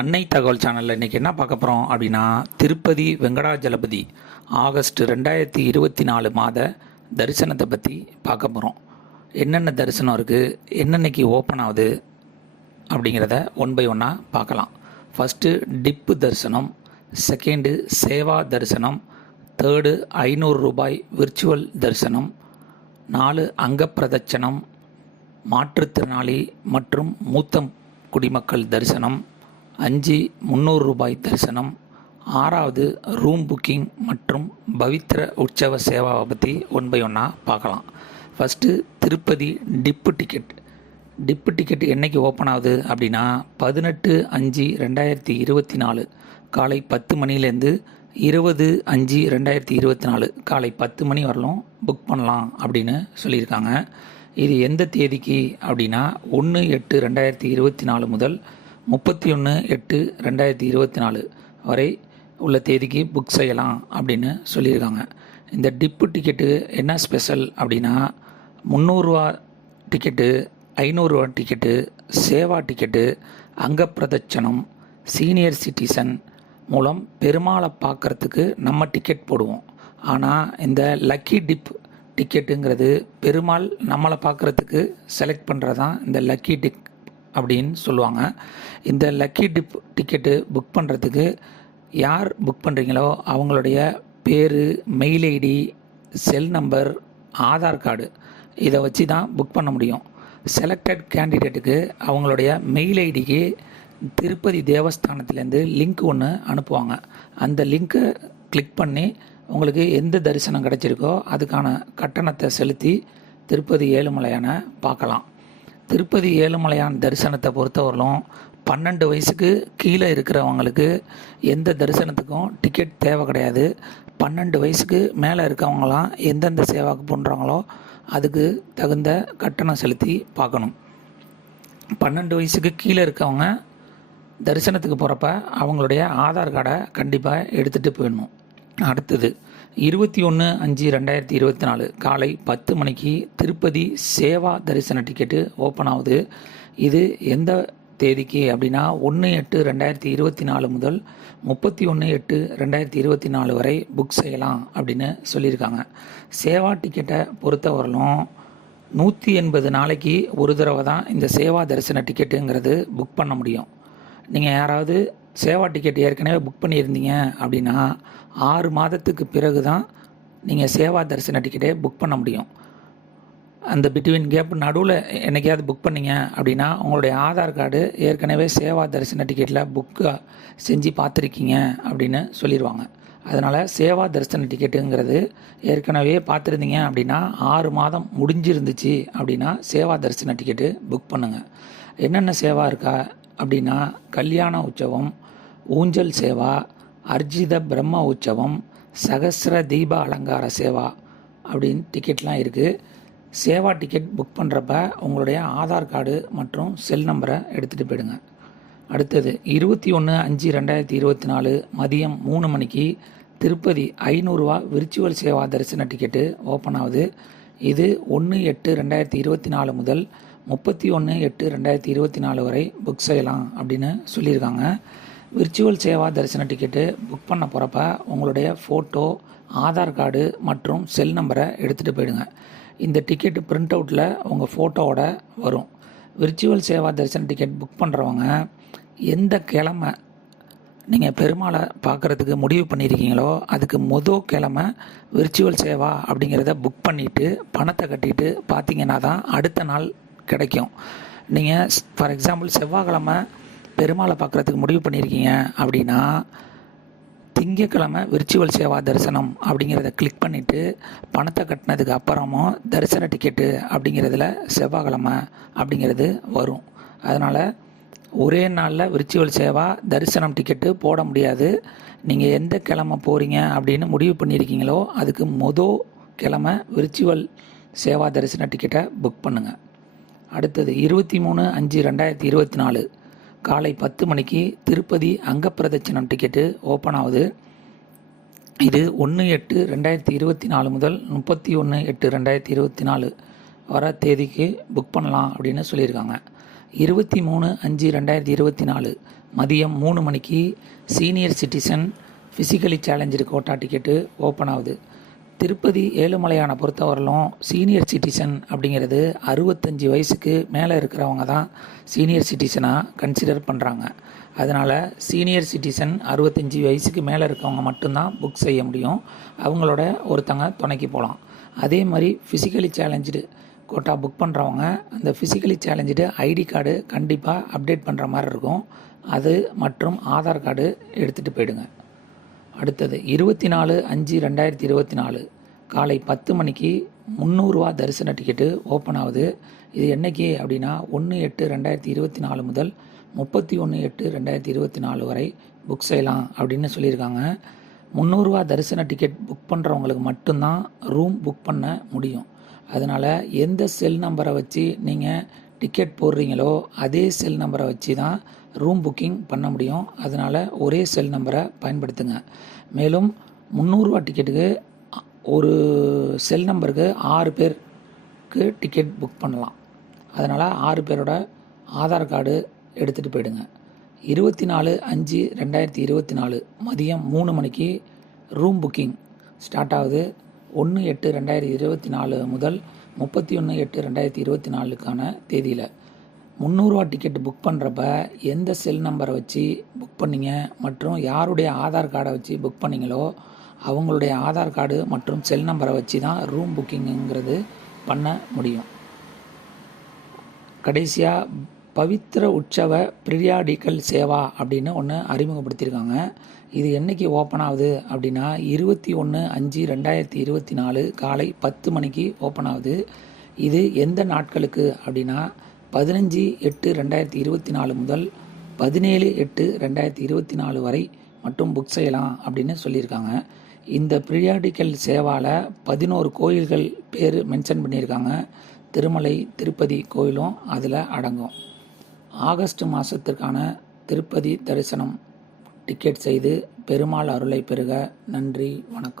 அன்னை தகவல் சேனலில் இன்றைக்கி என்ன பார்க்க போகிறோம் அப்படின்னா, திருப்பதி வெங்கடாஜலபதி ஆகஸ்ட் 2024 மாத தரிசனத்தை பற்றி பார்க்க போகிறோம். என்னென்ன தரிசனம் இருக்குது, என்னென்னைக்கு ஓப்பன் ஆகுது அப்படிங்கிறத ஒன் பை ஒன்னாக பார்க்கலாம். ஃபஸ்ட்டு டிப்பு தரிசனம், செகண்டு சேவா தரிசனம், தேர்டு 500 ரூபாய் விர்ச்சுவல் தரிசனம், 4 அங்கப்பிரதட்சணம், மாற்றுத்திறனாளி மற்றும் மூத்த குடிமக்கள் தரிசனம், 5 300 ரூபாய் தரிசனம், 6வது ரூம் புக்கிங் மற்றும் பவித்ர உற்சவ சேவாவை பற்றி ஒன் பை ஒன்னாக பார்க்கலாம். ஃபஸ்ட்டு திருப்பதி டிப்பு டிக்கெட் என்றைக்கு ஓப்பன் ஆகுது அப்படின்னா 18/5/2024 காலை 10 மணிலேருந்து 20/5/2024 காலை 10 மணி வரலும் புக் பண்ணலாம் அப்படின்னு சொல்லியிருக்காங்க. இது எந்த தேதிக்கு அப்படின்னா 1/8/2024 முதல் 31/8/2024 வரை உள்ள தேதிக்கு புக் செய்யலாம் அப்படின்னு சொல்லியிருக்காங்க. இந்த டிப்பு டிக்கெட்டு என்ன ஸ்பெஷல் அப்படின்னா 300 ரூபா டிக்கெட்டு, 500 ரூபா டிக்கெட்டு, சேவா டிக்கெட்டு, அங்கப்பிரதட்சணம், சீனியர் சிட்டிசன் மூலம் பெருமாளை பார்க்குறதுக்கு நம்ம டிக்கெட் போடுவோம். ஆனால் இந்த லக்கி டிப் டிக்கெட்டுங்கிறது பெருமாள் நம்மளை பார்க்குறதுக்கு செலக்ட் பண்ணுறது தான் இந்த லக்கி டிப் அப்படின்னு சொல்லுவாங்க. இந்த லக்கி டிப் டிக்கெட்டு புக் பண்ணுறதுக்கு யார் புக் பண்ணுறீங்களோ அவங்களுடைய பேர், mail ID, cell number, Aadhaar card இதை வச்சு தான் புக் பண்ண முடியும். செலக்டட் கேண்டிடேட்டுக்கு அவங்களுடைய மெயில் ஐடிக்கு திருப்பதி தேவஸ்தானத்துலேருந்து லிங்க் ஒன்று அனுப்புவாங்க. அந்த லிங்க்கை கிளிக் பண்ணி உங்களுக்கு எந்த தரிசனம் கிடச்சிருக்கோ அதுக்கான கட்டணத்தை செலுத்தி திருப்பதி ஏழுமலையானை பார்க்கலாம். திருப்பதி ஏழுமலையான் தரிசனத்தை பொறுத்தவரையிலும் 12 வயசுக்கு கீழே இருக்கிறவங்களுக்கு எந்த தரிசனத்துக்கும் டிக்கெட் தேவை கிடையாது. 12 வயசுக்கு மேலே இருக்கவங்களாம் எந்தெந்த சேவாக்கு பண்ணுறாங்களோ அதுக்கு தகுந்த கட்டணம் செலுத்தி பார்க்கணும். 12 வயசுக்கு கீழே இருக்கவங்க தரிசனத்துக்கு போகிறப்ப அவங்களுடைய ஆதார் கார்டை கண்டிப்பாக எடுத்துகிட்டு போயிடணும். அடுத்தது 21/5/2024 காலை 10 மணிக்கு திருப்பதி சேவா தரிசன டிக்கெட்டு ஓப்பன் ஆகுது. இது எந்த தேதிக்கு அப்படின்னா 1/8/2024 முதல் 31/8/2024 வரை புக் செய்யலாம் அப்படின்னு சொல்லியிருக்காங்க. சேவா டிக்கெட்டை பொறுத்தவரையிலும் 180 நாளைக்கு ஒரு தடவை தான் இந்த சேவா தரிசன டிக்கெட்டுங்கிறது புக் பண்ண முடியும். நீங்கள் யாராவது சேவா டிக்கெட் ஏற்கனவே புக் பண்ணியிருந்தீங்க அப்படின்னா 6 மாதத்துக்கு பிறகு தான் நீங்கள் சேவா தரிசன டிக்கெட்டே புக் பண்ண முடியும். அந்த பிட்வீன் கேப் நடுவில் என்னைக்காவது புக் பண்ணிங்க அப்படின்னா உங்களுடைய ஆதார் கார்டு ஏற்கனவே சேவா தரிசன டிக்கெட்டில் புக்கு செஞ்சு பார்த்துருக்கீங்க அப்படின்னு சொல்லிடுவாங்க. அதனால் சேவா தரிசன டிக்கெட்டுங்கிறது ஏற்கனவே பார்த்துருந்தீங்க அப்படின்னா 6 மாதம் முடிஞ்சிருந்துச்சு அப்படின்னா சேவா தரிசன டிக்கெட்டு புக் பண்ணுங்கள். என்னென்ன சேவா இருக்கா அப்படின்னா கல்யாண உற்சவம், ஊஞ்சல் சேவா, அர்ஜித பிரம்ம உற்சவம், சகஸ்ர தீப அலங்கார சேவா அப்படின்னு டிக்கெட்லாம் இருக்குது. சேவா டிக்கெட் புக் பண்ணுறப்ப உங்களுடைய ஆதார் கார்டு மற்றும் செல் நம்பரை எடுத்துகிட்டு போயிடுங்க. அடுத்தது 21/5/2024 மதியம் 3 மணிக்கு திருப்பதி 500 ரூபா விர்ச்சுவல் சேவா தரிசன டிக்கெட்டு ஓப்பன் ஆகுது. இது 1/8/2024 முதல் 31/8/2024 வரை புக் செய்யலாம் அப்படின்னு சொல்லியிருக்காங்க. விர்ச்சுவல் சேவா தரிசன டிக்கெட்டு புக் பண்ண போகிறப்ப உங்களுடைய ஃபோட்டோ, ஆதார் கார்டு மற்றும் செல் நம்பரை எடுத்துகிட்டு போயிடுங்க. இந்த டிக்கெட்டு பிரிண்ட் அவுட்டில் உங்கள் ஃபோட்டோவோட வரும். விர்ச்சுவல் சேவா தரிசன டிக்கெட் புக் பண்ணுறவங்க எந்த கிழமை நீங்கள் பெருமாளை பார்க்குறதுக்கு முடிவு பண்ணியிருக்கீங்களோ அதுக்கு கிழமை விர்ச்சுவல் சேவா அப்படிங்கிறத புக் பண்ணிவிட்டு பணத்தை கட்டிட்டு பார்த்தீங்கன்னா தான் அடுத்த நாள் கிடைக்கும். நீங்கள் ஃபார் எக்ஸாம்பிள் செவ்வாய்க்கிழமை பெருமாளை பார்க்குறதுக்கு முடிவு பண்ணியிருக்கீங்க அப்படின்னா திங்கக்கிழமை விர்ச்சுவல் சேவா தரிசனம் அப்படிங்கிறத கிளிக் பண்ணிவிட்டு பணத்தை கட்டினதுக்கு அப்புறமும் தரிசன டிக்கெட்டு அப்படிங்கிறதுல செவ்வாய்க்கிழமை அப்படிங்கிறது வரும். அதனால் ஒரே நாளில் விர்ச்சுவல் சேவா தரிசனம் டிக்கெட்டு போட முடியாது. நீங்கள் எந்த கிழமை போகிறீங்க அப்படின்னு முடிவு பண்ணியிருக்கீங்களோ அதுக்கு கிழமை விர்ச்சுவல் சேவா தரிசன டிக்கெட்டை புக் பண்ணுங்கள். அடுத்தது 23/5/2024 காலை 10 மணிக்கு திருப்பதி அங்கப்பிரதட்சணம் டிக்கெட்டு ஓப்பன் ஆகுது. இது 1/8/2024 முதல் 31/8/2024 வர தேதிக்கு புக் பண்ணலாம் அப்படின்னு சொல்லியிருக்காங்க. 23/5/2024 மதியம் 3 மணிக்கு senior citizen physically challenge quota ticket open ஆகுது. திருப்பதி ஏழுமலையானை பொறுத்தவரையிலும் சீனியர் சிட்டிசன் அப்படிங்கிறது 65 வயசுக்கு மேலே இருக்கிறவங்க தான் சீனியர் சிட்டிசனாக கன்சிடர் பண்ணுறாங்க. அதனால் சீனியர் சிட்டிசன் 65 வயசுக்கு மேலே இருக்கவங்க மட்டும்தான் புக் செய்ய முடியும். அவங்களோட ஒருத்தங்க துணைக்கு போகலாம். அதே மாதிரி ஃபிசிக்கலி சேலஞ்சு கோட்டா புக் பண்ணுறவங்க அந்த ஃபிசிக்கலி சேலஞ்சு ஐடி கார்டு கண்டிப்பாக அப்டேட் பண்ணுற மாதிரி இருக்கும். அது மற்றும் ஆதார் கார்டு எடுத்துகிட்டு போயிடுங்க. அடுத்தது 24/5/2024 காலை 10 மணிக்கு 300 ரூபா தரிசன டிக்கெட்டு ஓப்பன் ஆகுது. இது என்னைக்கு அப்படின்னா 1/8/2024 முதல் 31/8/2024 வரை புக் செய்யலாம் அப்படின்னு சொல்லியிருக்காங்க. 300 ரூபா தரிசன டிக்கெட் புக் பண்ணுறவங்களுக்கு மட்டும்தான் ரூம் புக் பண்ண முடியும். அதனால் எந்த செல் நம்பரை வச்சு நீங்கள் டிக்கெட் போடுறீங்களோ அதே செல் நம்பரை வச்சு தான் ரூம் புக்கிங் பண்ண முடியும். அதனால் ஒரே செல் நம்பரை பயன்படுத்துங்க. மேலும் 300 ரூபா டிக்கெட்டுக்கு ஒரு செல் நம்பருக்கு 6 பேருக்கு டிக்கெட் புக் பண்ணலாம். அதனால் 6 பேரோட ஆதார் கார்டு எடுத்துகிட்டு போயிடுங்க. 24/5/2024 மதியம் 3 மணிக்கு ரூம் புக்கிங் ஸ்டார்ட் ஆகுது. 1/8/2024 முதல் 31/8/2024க்கான தேதியில் 300 ரூபா டிக்கெட் புக் பண்ணுறப்ப எந்த செல் நம்பரை வச்சு புக் பண்ணிங்க மற்றும் யாருடைய ஆதார் கார்டை வச்சு புக் பண்ணிங்களோ அவங்களுடைய ஆதார் கார்டு மற்றும் செல் நம்பரை வச்சு தான் ரூம் புக்கிங்குங்கிறது பண்ண முடியும். கடைசியாக பவித்ர உற்சவ பிரியாடிக்கல் சேவா அப்படின்னு ஒன்று அறிமுகப்படுத்தியிருக்காங்க. இது என்றைக்கு ஓப்பன் ஆகுது அப்படின்னா 21/5/2024 காலை 10 மணிக்கு ஓப்பன் ஆகுது. இது எந்த நாட்களுக்கு அப்படின்னா 15/8/2024 முதல் 17/8/2024 வரை மட்டும் புக் செய்யலாம் அப்படின்னு சொல்லியிருக்காங்க. இந்த பீரியாடிக்கல் சேவாவில் 11 கோயில்கள் பேர் மென்ஷன் பண்ணியிருக்காங்க. திருமலை திருப்பதி கோயிலும் அதில் அடங்கும். ஆகஸ்ட் மாதத்திற்கான திருப்பதி தரிசனம் டிக்கெட் செய்து பெருமாள் அருளை பெறுக. நன்றி, வணக்கம்.